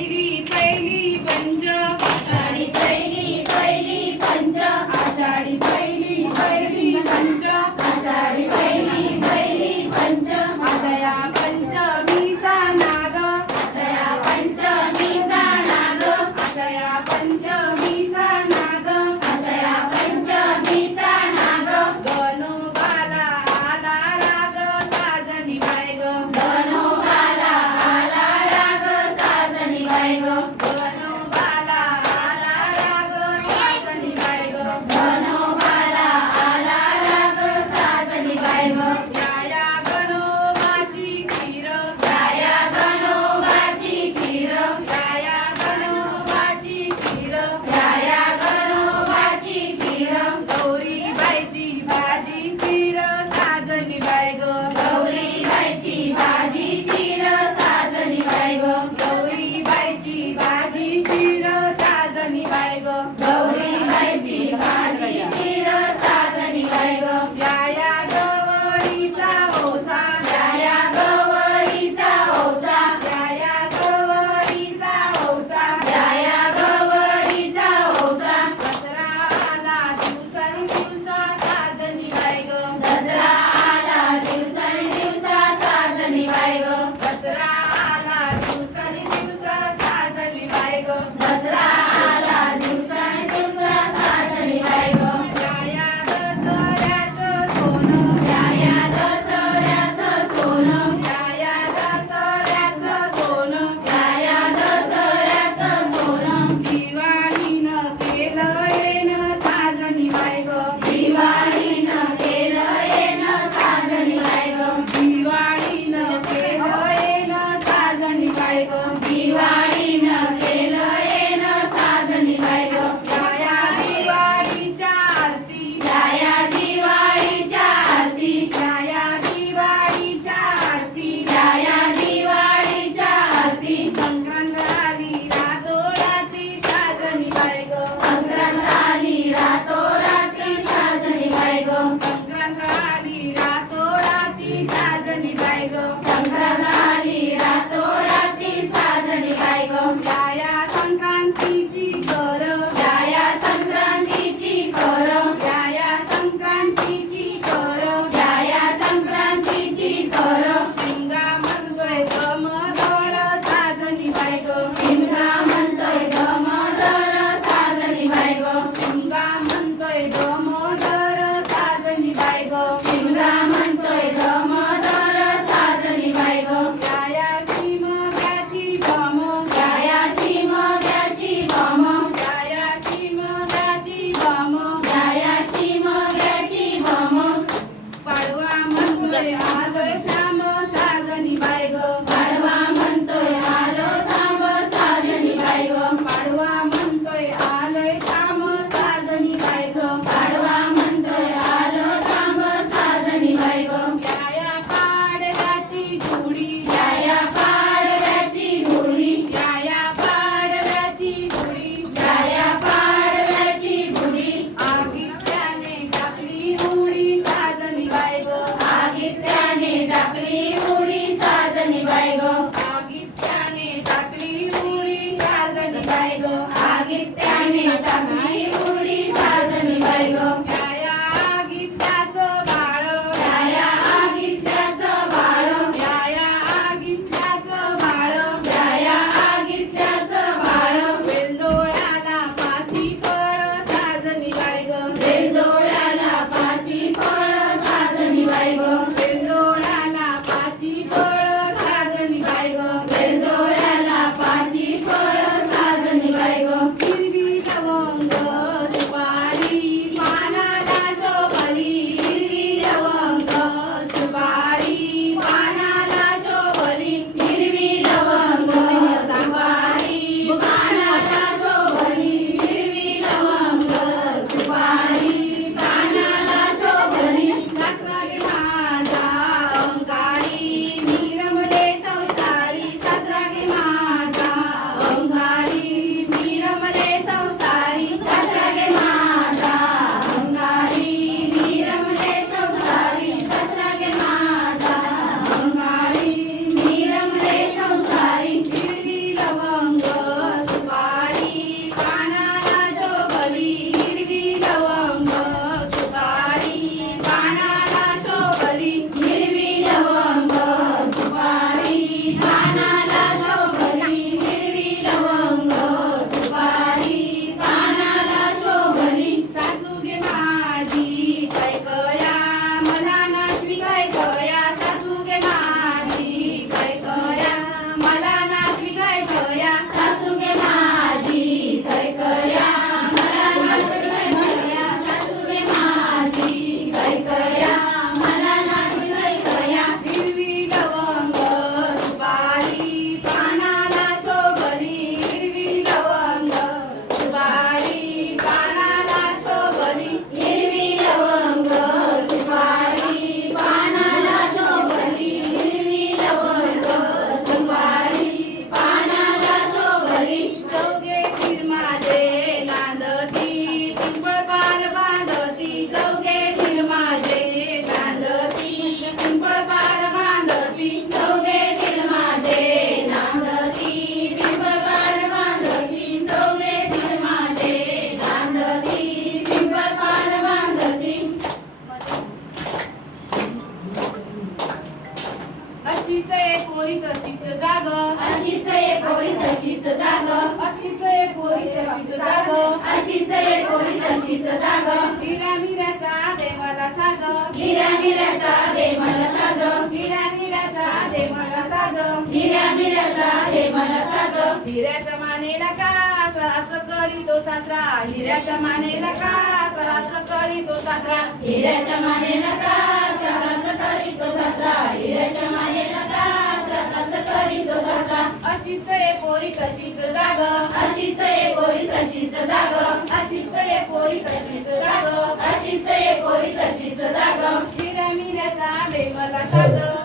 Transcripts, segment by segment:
பைலி பைலி பஞ்சா பைலி सासराच करी तो सासरा हिऱ्याच्या मानेला का? करी तो सासरा. हिऱ्याच्या मानेला का? करी तो सासरा. हिऱ्याच्या मानेला का? करी तो सासरा. अशीच ए पोरी तशीच जाग. अशीच ए पोरी तशीच जाग. अशीच ए पोरी तशीच जाग. अशीच ए पोरी तशीच जाग. हिऱ्या मिऱ्याचा बेमला साज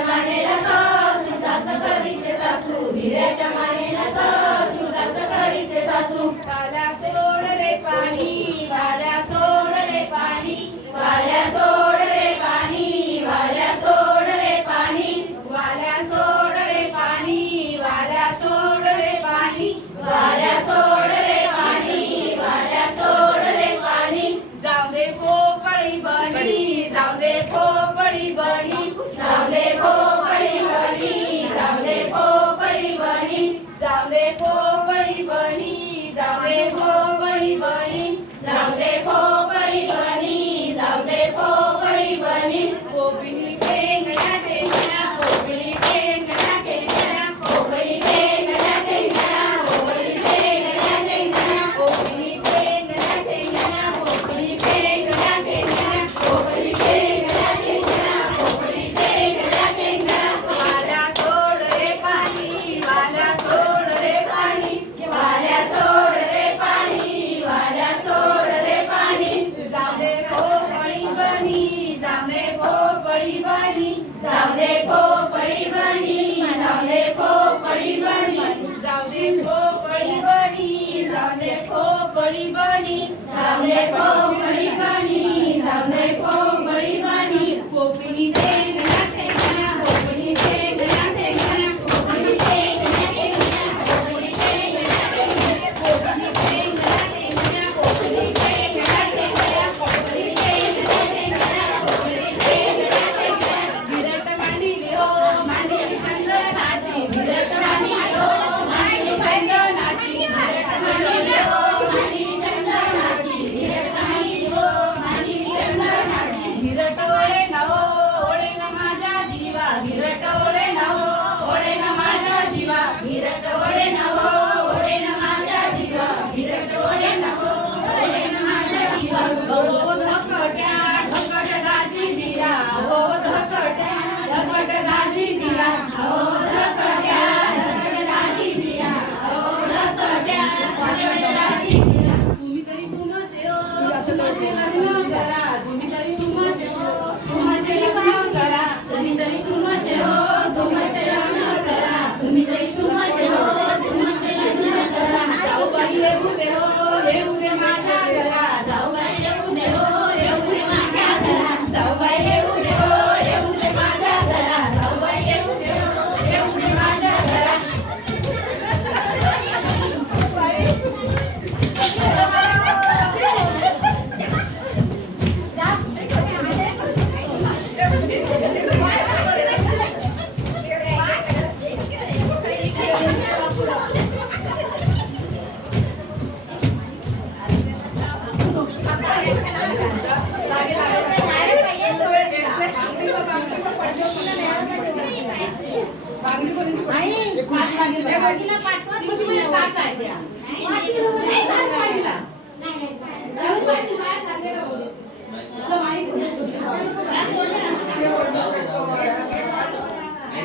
माने नाक सुजाच करीते सासू. हिऱ्याच्या माने नाक सुजाच करीते सोड रे पाणी पाला सोड रे पाणी. पाला सोड Oh.